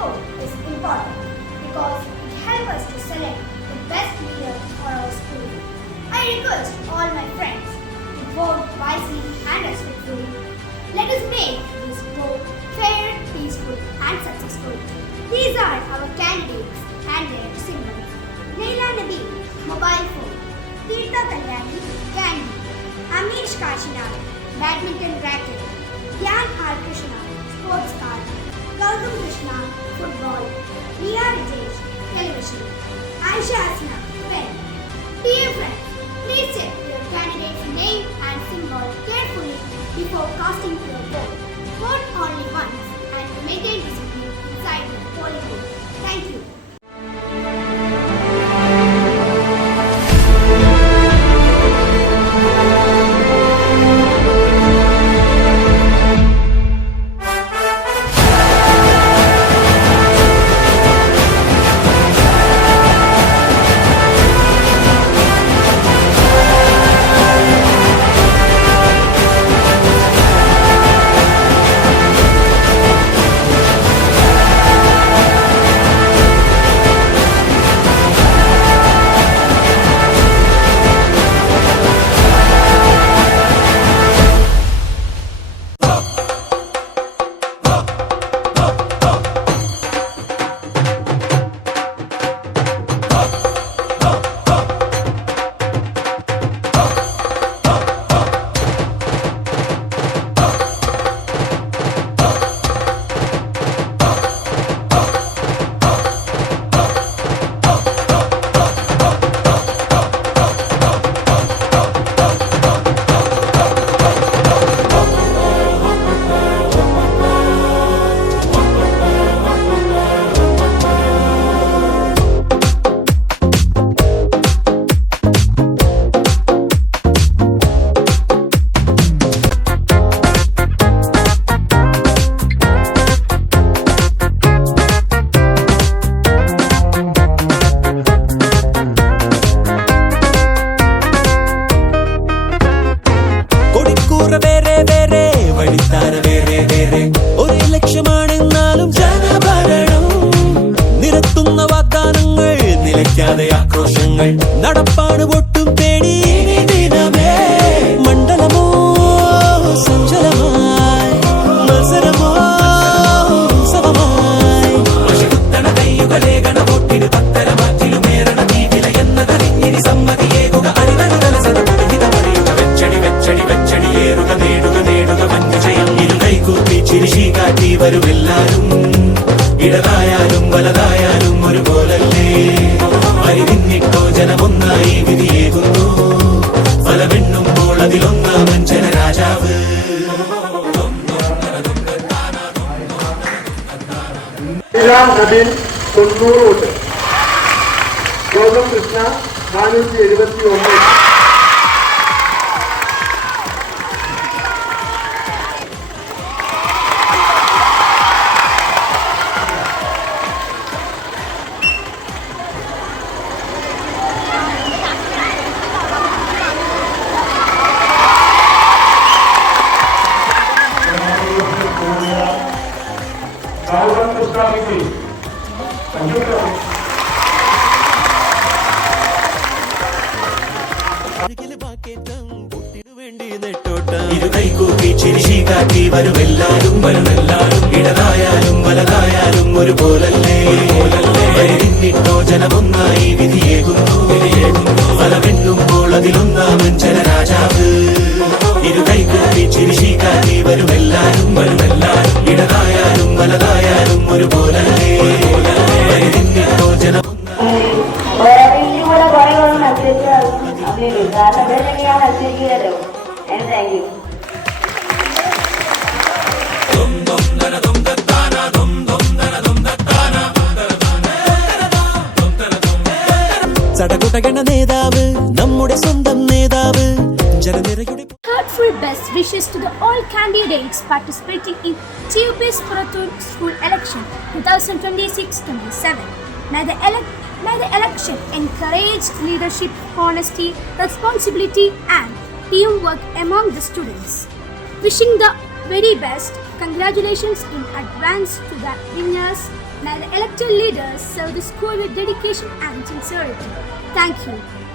vote is important because it helps us to select the best leader for our school. I request all my friends to vote wisely and respectfully. Let us make this vote fair, peaceful and successful. These are our candidates and their symbols. Leila Nabi, mobile phone. Tirtha Kalyani, candy. Amish Kashinath, badminton racket. Gyan R. Krishna, sports card. Gautam Krishna, football. Riya Rajesh, television. Aisha Asna, pen. Dear friends, please check your candidate's name and symbol carefully before casting your vote. Vote only once and maintain discipline inside the polling booth. Thank you. നടപ്പാണ് ഒട്ടും പേടി ദിനമേ മണ്ഡലമോ സഞ്ചലമായി മത്സരമോ ഉത്സവമായി കുത്തണ കയ്യുകളേകണ വോട്ടിന് പത്തര മാറ്റിലുമേറണ തീവില എന്നതറിഞ്ഞിരി സമ്മതിയേകുക അറിവരുതലസത പുതുഹിതമറിയുക വെച്ചടി വെച്ചടി വെച്ചടിയേറുക നേടുക നേടുക വൻവിജയം ഇരു കൈകൂപ്പി ചിരിശി കാറ്റി വരുമെല്ലാരും ഇടതായാലും വലതായാലും ഒരുപോലല്ലേ വരിന്നിട്ടോ ജനമൊന്നായി വിധിയേകുന്നു ഫലമെണ്ണുമ്പോൾ അതിലൊന്നാമൻ ജനരാജാവ് നബീൽ 90 വോട്ട്, ഗൗതം കൃഷ്ണ 479. ഇരുകൈകൂപ്പി ചിരിശി കാറ്റി വരുമെല്ലാരും വരുമെല്ലാരും ഇടതായാലും വലതായാലും ഒരുപോലല്ലേ വരിന്നിട്ടോ ജനമൊന്നായി വിധിയേകുന്നു ഫലമെണ്ണുമ്പോൾ അതിലൊന്നാമൻ ജനരാജാവ് ഇരുകൈകൂപ്പി ചിരിശി കാറ്റി വരുമെല്ലാരും വരുമെല്ലാരും ഇടതായാലും വലതായാലും ഒരുപോലല്ലേ വരിന്നിട്ടോ ജനമൊന്നായി Thank you. ചടകുടകണ നേതാവ് നമ്മുടെ സ്വന്തം നേതാവ് ജനനിരയുടെ Heartfelt best wishes to the all candidates participating in TUP's Purathur School Election 2026-27. May the election encourage leadership, honesty, responsibility and teamwork among the students. very best. Congratulations in advance to the winners. May the elected leaders serve the school with dedication and sincerity. Thank you.